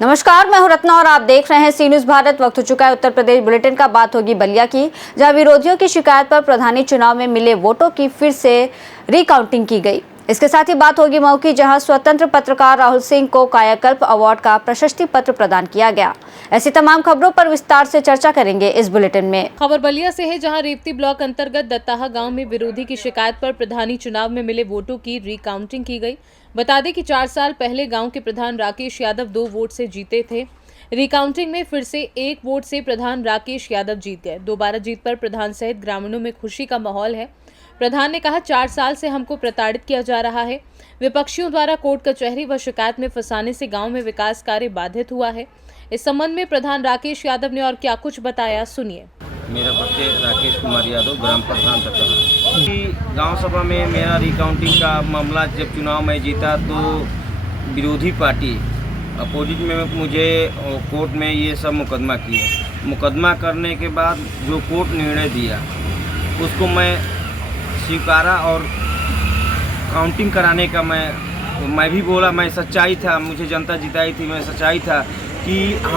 नमस्कार, मैं हूं रत्ना और आप देख रहे हैं सी न्यूज भारत। वक्त हो चुका है उत्तर प्रदेश बुलेटिन का। बात होगी बलिया की, जहां विरोधियों की शिकायत पर प्रधानी चुनाव में मिले वोटों की फिर से रिकाउंटिंग की गई। इसके साथ ही बात होगी मऊ की, जहां स्वतंत्र पत्रकार राहुल सिंह को कायाकल्प अवार्ड का प्रशस्ति पत्र प्रदान किया गया। ऐसी तमाम खबरों पर विस्तार से चर्चा करेंगे इस बुलेटिन में। खबर बलिया से है, जहां रेवती ब्लॉक अंतर्गत दत्ताहा गांव में विरोधी की शिकायत पर प्रधानी चुनाव में मिले वोटों की रिकाउंटिंग की गई। बता दें कि 4 साल पहले गांव के प्रधान राकेश यादव 2 वोट से जीते थे। रिकाउंटिंग में फिर से 1 वोट से प्रधान राकेश यादव जीत गए। दोबारा जीत पर प्रधान सहित ग्रामीणों में खुशी का माहौल है। प्रधान ने कहा, 4 साल से हमको प्रताड़ित किया जा रहा है। विपक्षियों द्वारा कोर्ट कचहरी व शिकायत में फंसाने से गांव में विकास कार्य बाधित हुआ है। इस संबंध में प्रधान राकेश यादव ने और क्या कुछ बताया, सुनिए। मेरा परिचय राकेश कुमार यादव, ग्राम प्रधान दत्ताहा। गांव सभा में मेरा रिकाउंटिंग का मामला, जब चुनाव में जीता तो विरोधी पार्टी अपोजिट में मुझे कोर्ट में ये सब मुकदमा किया। मुकदमा करने के बाद जो कोर्ट निर्णय दिया उसको मैं स्वीकारा और काउंटिंग कराने का मैं भी बोला, मैं सच्चाई था, मुझे जनता जिताई थी, मैं सच्चाई था कि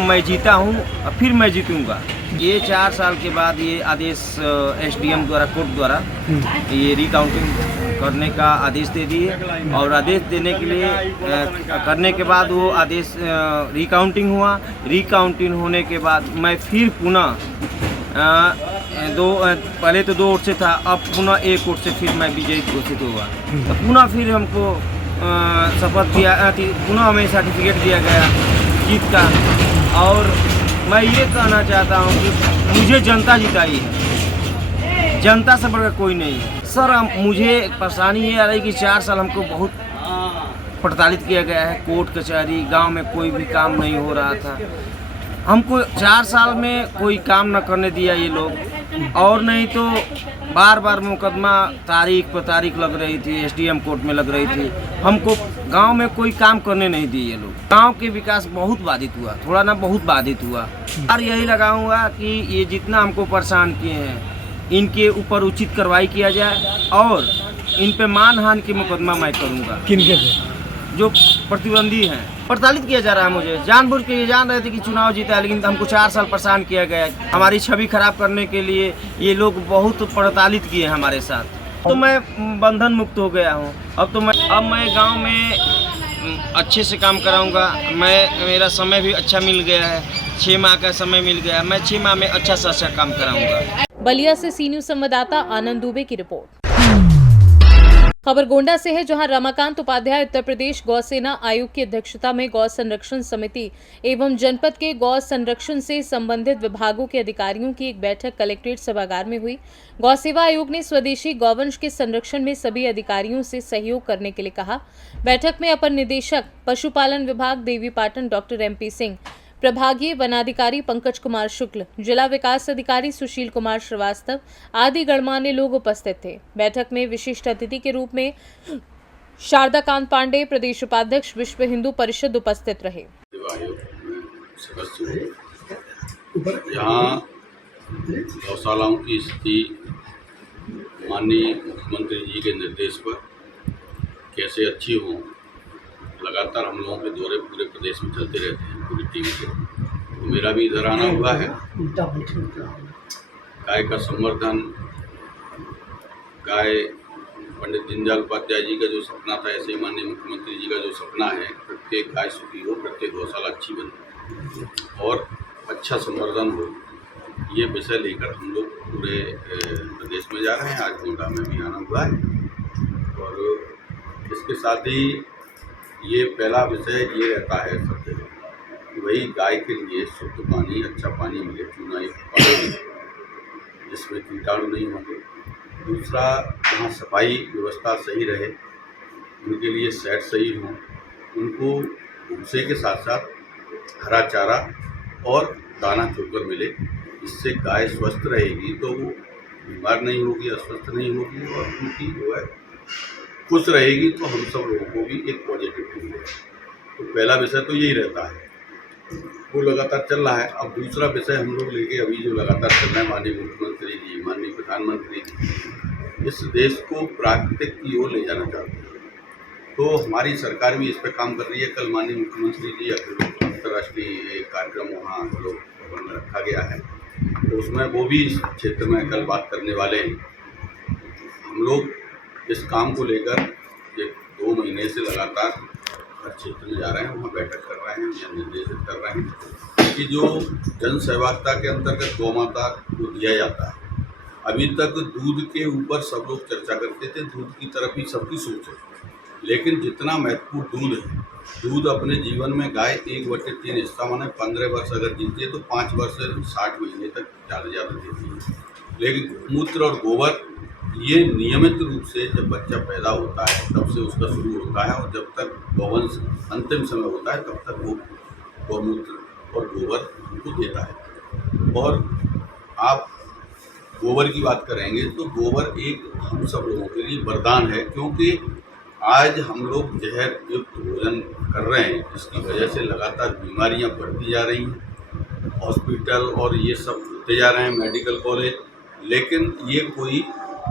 मैं जीता हूँ और फिर मैं जीतूँगा। ये 4 साल के बाद ये आदेश एसडीएम द्वारा, कोर्ट द्वारा ये रिकाउंटिंग करने का आदेश दे दिए और आदेश देने के लिए करने के बाद वो आदेश रिकाउंटिंग हुआ। रिकाउंटिंग होने के बाद मैं फिर पुनः पहले तो 2 वोट से था, अब पुनः 1 वोट से फिर मैं विजयी घोषित हुआ। तो पुनः फिर हमको शपथ दिया, पुनः हमें सर्टिफिकेट दिया गया जीत का। और मैं ये कहना चाहता हूँ कि मुझे जनता जिताई है, जनता से बढ़कर कोई नहीं है। सर, मुझे परेशानी ये आ रही कि 4 साल हमको बहुत प्रताड़ित किया गया है। कोर्ट कचहरी, गांव में कोई भी काम नहीं हो रहा था। हमको 4 साल में कोई काम न करने दिया ये लोग, और नहीं तो बार बार मुकदमा तारीख पर तारीख लग रही थी, एसडीएम कोर्ट में लग रही थी। हमको गांव में कोई काम करने नहीं दिए ये लोग। गांव के विकास बहुत बाधित हुआ, थोड़ा ना बहुत बाधित हुआ। और यही लगाऊंगा कि ये जितना हमको परेशान किए हैं इनके ऊपर उचित कार्रवाई किया जाए और इन पे मानहानि की मुकदमा मैं करूँगा। किनके पे? जो प्रतिबंधी हैं। प्रताड़ित किया जा रहा है मुझे, जानबूझ के। ये जान रहे थे कि चुनाव जीता है, लेकिन हमको 4 साल परेशान किया गया। हमारी छवि खराब करने के लिए ये लोग बहुत प्रताड़ित किए हमारे साथ। तो मैं बंधन मुक्त हो गया हूँ। अब मैं गांव में अच्छे से काम कराऊंगा। मेरा समय भी अच्छा मिल गया है, 6 माह का समय मिल गया है। मैं 6 माह में अच्छा से अच्छा काम कराऊंगा। बलिया से सी न्यूज संवाददाता आनंद दुबे की रिपोर्ट। खबर गोंडा से है, जहां रमाकांत उपाध्याय उत्तर प्रदेश गौ सेना आयोग की अध्यक्षता में गौ संरक्षण समिति एवं जनपद के गौ संरक्षण से संबंधित विभागों के अधिकारियों की एक बैठक कलेक्ट्रेट सभागार में हुई। गौ सेवा आयोग ने स्वदेशी गौवंश के संरक्षण में सभी अधिकारियों से सहयोग करने के लिए कहा। बैठक में अपर निदेशक पशुपालन विभाग देवीपाटन डॉक्टर MP सिंह, प्रभागीय वनाधिकारी पंकज कुमार शुक्ल, जिला विकास अधिकारी सुशील कुमार श्रीवास्तव आदि गणमान्य लोग उपस्थित थे। बैठक में विशिष्ट अतिथि के रूप में शारदा कांत पांडे, प्रदेश उपाध्यक्ष विश्व हिंदू परिषद उपस्थित रहे। यहाँ गौशालाओं की स्थिति माननीय मुख्यमंत्री जी के निर्देश पर कैसे अच्छी हो, लगातार हम लोगों के दौरे पूरे प्रदेश में चलते रहते हैं, पूरी टीम के। तो मेरा भी इधर आना हुआ है। गाय का संवर्धन, गाय पंडित दीनदयाल उपाध्याय जी का जो सपना था, ऐसे ही माननीय मुख्यमंत्री जी का जो सपना है, प्रत्येक गाय सुखी हो, प्रत्येक गौशाला अच्छी बने और अच्छा संवर्धन हो, ये विषय लेकर हम लोग पूरे प्रदेश में जा रहे हैं। आज गोंडा में भी आना हुआ है और इसके साथ ही ये पहला विषय ये रहता है सब जगह, वही गाय के लिए शुद्ध पानी, अच्छा पानी मिले, चूना पानी मिले जिसमें कीटाणु नहीं होंगे। दूसरा, वहाँ सफाई व्यवस्था सही रहे, उनके लिए सेट सही हों, उनको भूसे के साथ साथ हरा चारा और दाना चोकर मिले। इससे गाय स्वस्थ रहेगी तो वो बीमार नहीं होगी, अस्वस्थ नहीं होगी और उनकी जो है खुश रहेगी, तो हम सब लोगों को भी एक पॉजिटिव फील है। तो पहला विषय तो यही रहता है, वो लगातार चल रहा है। अब दूसरा विषय हम लोग लेके अभी जो लगातार चल रहा है, माननीय मुख्यमंत्री जी माननीय प्रधानमंत्री इस देश को प्राकृतिक की ओर ले जाना चाहते हैं, तो हमारी सरकार भी इस पर काम कर रही है। कल माननीय मुख्यमंत्री जी अंतर्राष्ट्रीय कार्यक्रम वहाँ लोग भवन में रखा गया है, तो उसमें वो भी इस क्षेत्र में कल बात करने वाले हैं। हम लोग इस काम को लेकर ये 2 महीने से लगातार हर क्षेत्र में जा रहे हैं, वहाँ बैठक कर रहे हैं या निर्देशित कर रहे हैं कि जो जन सहभागिता के अंतर्गत गौ माता को दिया जाता है, अभी तक दूध के ऊपर सब लोग चर्चा करते थे, दूध की तरफ ही सबकी सोच है, लेकिन जितना महत्वपूर्ण दूध है, दूध अपने जीवन में गाय 1/3 हिस्सा माने 15 वर्ष अगर जीती है तो 5 वर्ष से 60 महीने तक ज़्यादा देती है। लेकिन मूत्र और गोबर ये नियमित रूप से जब बच्चा पैदा होता है तब से उसका शुरू होता है, और जब तक गौवंश अंतिम समय होता है तब तक वो गौमूत्र और गोबर उनको देता है। और आप गोबर की बात करेंगे तो गोबर एक हम सब लोगों के लिए वरदान है, क्योंकि आज हम लोग जहर युक्त भोजन कर रहे हैं, जिसकी वजह से लगातार बीमारियां बढ़ती जा रही हैं, हॉस्पिटल और ये सब होते जा रहे हैं, मेडिकल कॉलेज, लेकिन ये कोई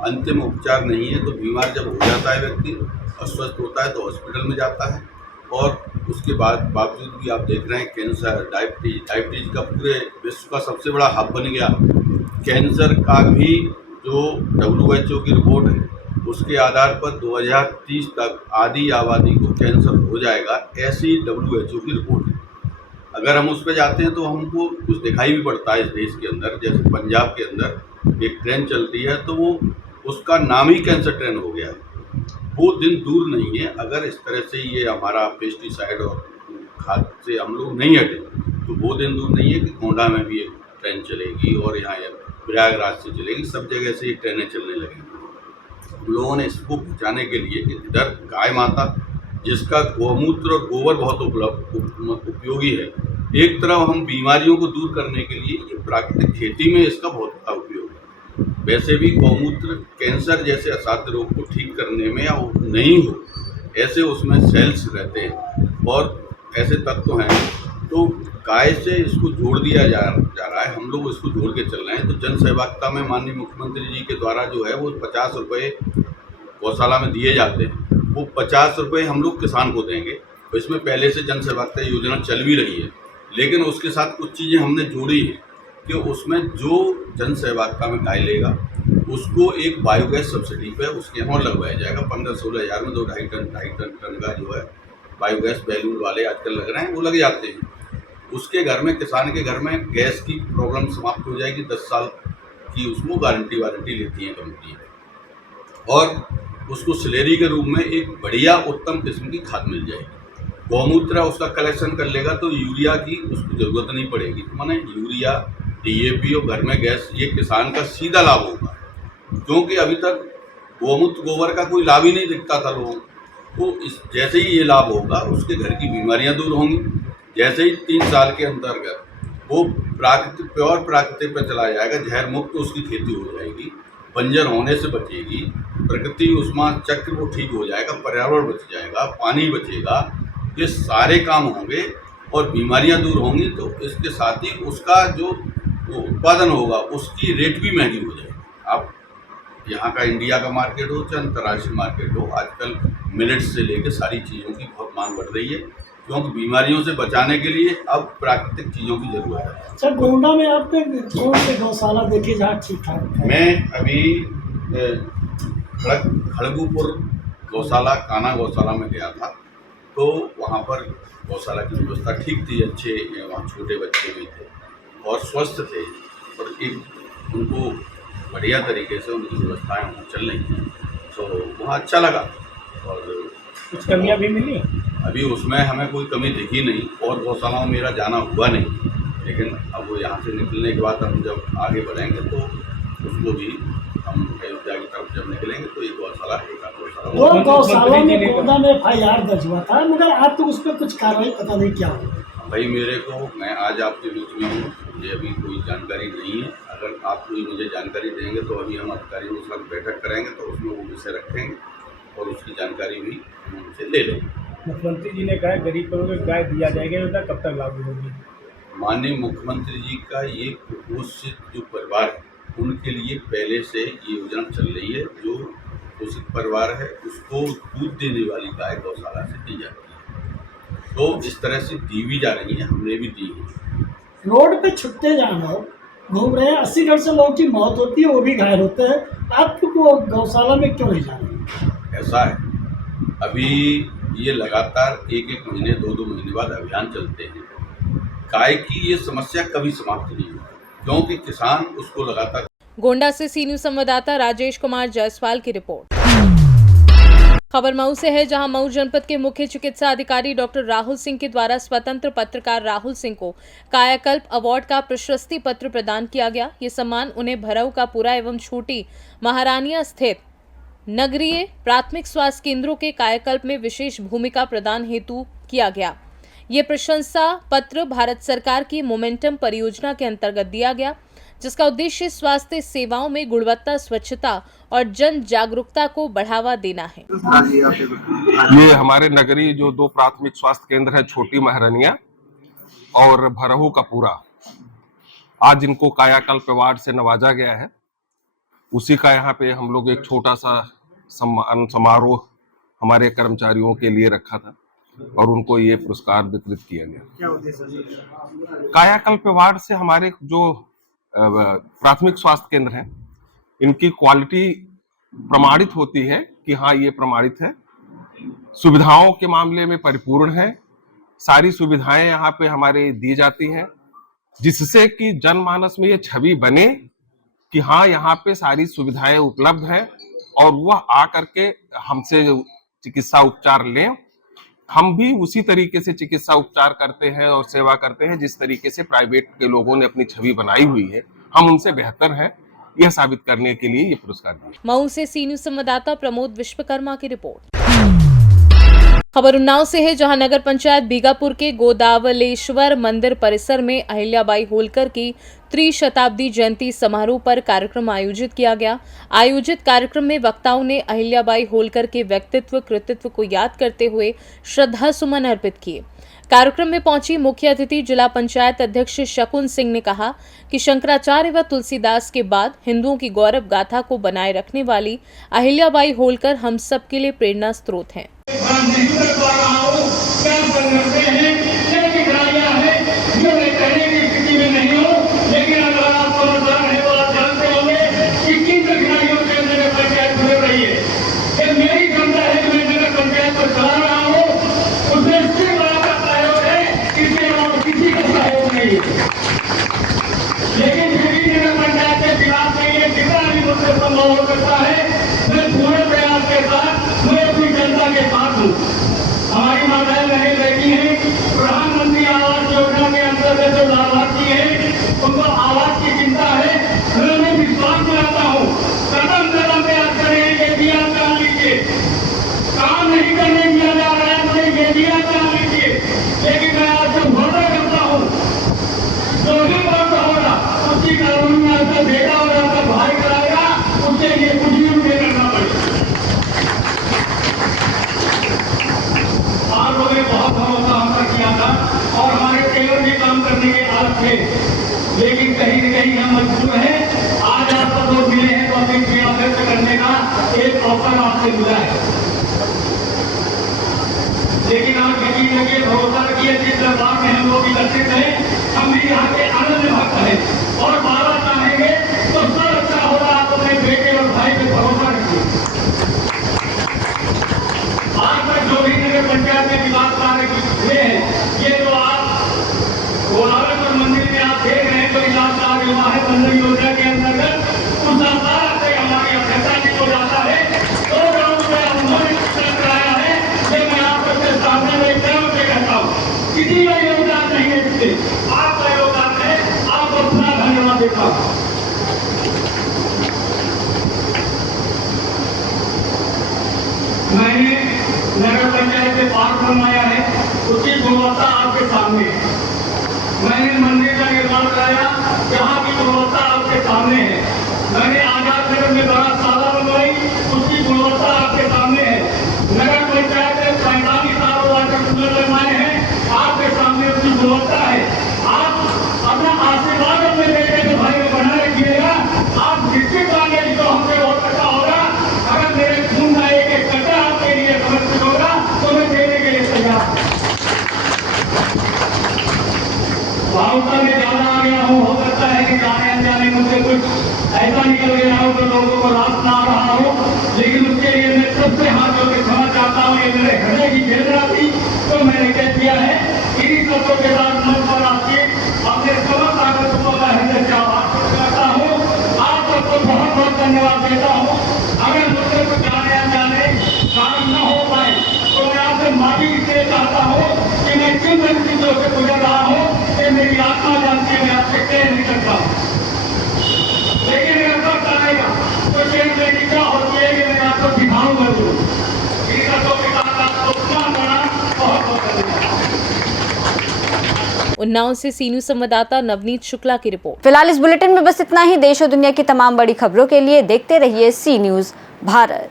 अंतिम उपचार नहीं है। तो बीमार जब हो जाता है व्यक्ति, अस्वस्थ होता है तो हॉस्पिटल में जाता है, और उसके बावजूद भी आप देख रहे हैं कैंसर, डायबिटीज का पूरे विश्व का सबसे बड़ा हब बन गया। कैंसर का भी जो WHO की रिपोर्ट है उसके आधार पर 2030 तक आधी आबादी को कैंसर हो जाएगा, ऐसी WHO की रिपोर्ट है। अगर हम उस पर जाते हैं तो हमको कुछ दिखाई भी पड़ता है इस देश के अंदर। जैसे पंजाब के अंदर एक ट्रेन चलती है तो वो उसका नाम ही कैंसर ट्रेन हो गया है। वो दिन दूर नहीं है, अगर इस तरह से ये हमारा पेस्टिसाइड और खाद से हम लोग नहीं हटे तो वो दिन दूर नहीं है कि गोंडा में भी एक ट्रेन चलेगी और यहाँ प्रयागराज से चलेगी, सब जगह से ये ट्रेनें चलने लगेंगी। हम लोगों ने इसको बचाने के लिए कि इधर गाय माता जिसका गौमूत्र और गोबर बहुत उपयोगी है, एक तरफ हम बीमारियों को दूर करने के लिए ये प्राकृतिक खेती में इसका बहुत बड़ा उपयोग है। वैसे भी गौमूत्र कैंसर जैसे असाध्य रोग को ठीक करने में या नहीं हो ऐसे उसमें सेल्स रहते हैं और ऐसे तत्व हैं, तो गाय से इसको जोड़ दिया जा रहा है, हम लोग इसको जोड़ के चल रहे हैं। तो जन सहभागिता में माननीय मुख्यमंत्री जी के द्वारा जो है वो 50 रुपये गौशाला में दिए जाते हैं, वो 50 रुपये हम लोग किसान को देंगे। तो इसमें पहले से जन सहभागिता योजना चल भी रही है, लेकिन उसके साथ कुछ चीज़ें हमने जोड़ी हैं कि उसमें जो जन सहभागिता में गाय लेगा उसको एक बायोगैस सब्सिडी पे उसके यहाँ लगवाया जाएगा। 15-16 हज़ार में 2-2.5 टन का जो है बायोगैस बैलून वाले आजकल लग रहे हैं, वो लग जाते हैं। उसके घर में, किसान के घर में गैस की प्रॉब्लम समाप्त हो जाएगी। 10 साल की उसको वारंटी लेती है कंपनी, और उसको स्लेरी के रूप में एक बढ़िया उत्तम किस्म की खाद मिल जाएगी। गौमूत्र उसका कलेक्शन कर लेगा तो यूरिया की उसको ज़रूरत नहीं पड़ेगी। तो माने यूरिया, DAP और घर में गैस, ये किसान का सीधा लाभ होगा, क्योंकि अभी तक गौमूत्र गोबर का कोई लाभ ही नहीं दिखता था लोगों को। इस जैसे ही ये लाभ होगा उसके घर की बीमारियां दूर होंगी। जैसे ही 3 साल के अंतर्गत वो प्योर प्राकृतिक पर चला जाएगा, जहर मुक्त उसकी खेती हो जाएगी, बंजर होने से बचेगी, प्रकृति उष्मा चक्र वो ठीक हो जाएगा, पर्यावरण बच जाएगा, पानी बचेगा, ये सारे काम होंगे और बीमारियां दूर होंगी। तो इसके साथ ही उसका जो उत्पादन होगा उसकी रेट भी महंगी हो जाएगी। आप यहाँ का इंडिया का मार्केट हो चाहे अंतर्राष्ट्रीय मार्केट हो, आजकल मिलेट्स से लेकर सारी चीज़ों की बहुत मांग बढ़ रही है, क्योंकि बीमारियों से बचाने के लिए अब प्राकृतिक चीज़ों की ज़रूरत है। सर, गोंडा में आपने कौन से गौशाला देखे जहाँ ठीक ठाक? मैं अभी खड़गपुर गौशाला, काना गौशाला में गया था, तो वहाँ पर गौशाला की व्यवस्था ठीक थी, अच्छे वहाँ छोटे बच्चे भी थे और स्वस्थ थे, और एक उनको बढ़िया तरीके से उनकी व्यवस्थाएँ वहाँ चल रही थी, तो वहाँ अच्छा लगा। और कुछ कमियाँ भी मिली? अभी उसमें हमें कोई कमी दिखी नहीं, और गौशालाओं में मेरा जाना हुआ नहीं, लेकिन अब वो यहाँ से निकलने के बाद हम जब आगे बढ़ेंगे तो उसको भी हम अयोध्या की तरफ जब निकलेंगे तो एक गौशाला, एक गौशाला। दो गौशाला में गोंडा में FIR दर्ज हुआ था, मगर आज तो उस पर कुछ कार्रवाई पता नहीं क्या हो। भाई मेरे को, मैं आज आपके बीच में हूँ, मुझे अभी कोई जानकारी नहीं है। अगर आप कोई मुझे जानकारी देंगे तो अभी हम अधिकारियों के साथ बैठक करेंगे, तो उसमें वो विषय रखेंगे और उसकी जानकारी भी हम उनसे ले लेंगे। मुख्यमंत्री जी ने कहा गरीब लोगों को गाय दिया जाएगा, योजना कब तक लागू होगी? माननीय मुख्यमंत्री जी का ये कुपोषित जो परिवार है उनके लिए पहले से ये योजना चल रही है। जो पोषित परिवार है उसको दूध देने वाली गाय गौशाला से दी जाती है। तो इस तरह से दी भी जा रही है, हमने भी दी है। रोड पे छुट्टे जानवर घूम रहे हैं, 80 से लोगों की मौत होती है, वो भी घायल होते हैं, आपको गौशाला में क्यों नहीं जा रहे? ऐसा है, अभी ये लगातार एक महीने 2 महीने बाद अभियान चलते हैं। गाय की ये समस्या कभी समाप्त नहीं होगी, क्योंकि किसान उसको लगातार। गोंडा से सी न्यूज संवाददाता राजेश कुमार जायसवाल की रिपोर्ट। खबर मऊ से है, जहां मऊ जनपद के मुख्य चिकित्सा अधिकारी डॉक्टर राहुल सिंह के द्वारा स्वतंत्र पत्रकार राहुल सिंह को कायाकल्प अवार्ड का प्रशस्ति पत्र प्रदान किया गया। ये सम्मान उन्हें भरऊ का पूरा एवं छोटी महारानिया स्थित नगरीय प्राथमिक स्वास्थ्य केंद्रों के कायाकल्प में विशेष भूमिका प्रदान हेतु किया गया। ये प्रशंसा पत्र भारत सरकार की मोमेंटम परियोजना के अंतर्गत दिया गया, जिसका उद्देश्य स्वास्थ्य सेवाओं में गुणवत्ता, स्वच्छता और जन जागरूकता को बढ़ावा देना है। ये हमारे नगरीय जो 2 प्राथमिक स्वास्थ्य केंद्र है, छोटी महरनिया और भरहू का पूरा, आज इनको कायाकल्प अवार्ड से नवाजा गया है। उसी का यहाँ पे हम लोग एक छोटा सा सम्मान समारोह हमारे कर्मचारियों के लिए रखा था और उनको ये पुरस्कार वितरित किया गया। क्या उद्देश्य? कायाकल्प अवार्ड से हमारे जो प्राथमिक स्वास्थ्य केंद्र हैं, इनकी क्वालिटी प्रमाणित होती है कि हाँ ये प्रमाणित है, सुविधाओं के मामले में परिपूर्ण है, सारी सुविधाएं यहाँ पे हमारे दी जाती हैं, जिससे कि जनमानस में ये छवि बने कि हाँ यहाँ पे सारी सुविधाएं उपलब्ध हैं और वह आकर के हमसे चिकित्सा उपचार लें। हम भी उसी तरीके से चिकित्सा उपचार करते हैं और सेवा करते हैं जिस तरीके से प्राइवेट के लोगों ने अपनी छवि बनाई हुई है, हम उनसे बेहतर हैं, यह साबित करने के लिए ये पुरस्कार दिया। मऊ से सी न्यूज संवाददाता प्रमोद विश्वकर्मा की रिपोर्ट। खबर उन्नाव से है, जहां नगर पंचायत बीगापुर के गोदावलेश्वर मंदिर परिसर में अहिल्याबाई होलकर की त्रिशताब्दी जयंती समारोह पर कार्यक्रम आयोजित किया गया। आयोजित कार्यक्रम में वक्ताओं ने अहिल्याबाई होलकर के व्यक्तित्व कृतित्व को याद करते हुए श्रद्धा सुमन अर्पित किए। कार्यक्रम में पहुंची मुख्य अतिथि जिला पंचायत अध्यक्ष शकुन सिंह ने कहा कि शंकराचार्य व तुलसीदास के बाद हिंदुओं की गौरव गाथा को बनाए रखने वाली अहिल्याबाई होलकर हम सब के लिए प्रेरणा स्रोत हैं। लेकिन नगर पंचायत के विकास के लिए जितना भी मुझसे संभव हो सकता है, मैं पूरे प्रयास के साथ मैं अपनी जनता के साथ हूँ। हमारी माताएं बहनें बैठी हैं, प्रधानमंत्री आवास योजना के अंतर्गत जो लाभार्थी हैं उनको आवास की चिंता है। मैं उन्हें विश्वास दिलाता हूँ, कदम कदम पे आप करेंगे, ये भी आप जान लीजिए। काम नहीं करने दिया जा रहा है, मुझे ये भी आप जान लीजिए। लेकिन मैं आपसे भरोसा करता हूँ, जो भी भरोसा होगा उसकी कानून में आपका बेटा और आपका भाई कराएगा, उसके लिए कुछ भी मुझे करना पड़ेगा। आप लोगों ने बहुत भरोसा हम पर किया था और हमारे टेलर भी काम करने के आदत थे, लेकिन कहीं न कहीं हम मजबूर हैं। आज आप सब लोग मिले हैं तो अपनी क्रिया व्यक्त करने का एक अवसर आपसे मिला है। लेकिन आप यकीन रखिए, भरोसा रखिए, जिस दरबार में हम लोग एकत्रित हैं, हम भी यहाँ के आनंद भक्त हैं और बाबा चाहेंगे तो सब अच्छा होगा। आप अपने बेटे और भाई पे भरोसा रखिए। आज तक जो भी नगर पंचायत में विकास कार्य हुए हैं, ये जो आप गोदावलेश्वर मंदिर में आप देख रहे हैं, तो इलाज कार्य हुआ है बंधन योजना के अंतर्गत। उस संसार से हमारी अध्यक्षता जी को जाता है, 2 करोड़ रुपया उन्होंने कराया है। ये मैं आप सबके सामने में गर्व से कहता हूँ, किसी का योगदान नहीं है, इससे आपका योगदान है। आपको अपना धन्यवाद देता हूँ। मैंने नगर पंचायत से पार्क बनवाया है, उसकी गुणवत्ता आपके सामने है। मैंने मंदिर का निर्माण कराया, जहाँ की गुणवत्ता आपके सामने है। मैंने आजाद नगर में बड़ा साला बनवाई, उसकी गुणवत्ता आपके सामने है। नगर पंचायत ने 45 साल वाटर कूलर बनवाए हैं, आपके सामने उसकी गुणवत्ता है। आप अपना आशीर्वाद अपने बेटे के भाई को बना रखिएगा। ऐसा निकल गया हो तो लोगों को रास ना आ रहा हो, लेकिन उसके लिए मैं सबसे हाथ जोड़ के क्षमा चाहता हूँ। ये मेरे हृदय की वेदना थी तो मैंने कह दिया है। इन्हीं शब्दों के साथ मंच पर आपके अपने समस्त आगंतुकों का हृदय से आभार करता हूँ। आप सबको बहुत बहुत धन्यवाद देता हूँ। अगर मुझसे कुछ जाने अनजाने काम न हो पाए तो मैं आपसे माफी इसलिए चाहता हूँ कि मैं किन परिस्थितियों से गुजर रहा हूँ, ये मेरी आत्मा जानती है, मैं आपसे कह नहीं सकता। लेकिन अगर वक्त आएगा तो शेर बेटी क्या होती है कि मैं आपको दिखाऊंगा जरूर। इन शब्दों के साथ आपको बहुत बहुत धन्यवाद। उन्नाव से सीनू संवाददाता नवनीत शुक्ला की रिपोर्ट। फिलहाल इस बुलेटिन में बस इतना ही। देश और दुनिया की तमाम बड़ी खबरों के लिए देखते रहिए सी न्यूज़ भारत।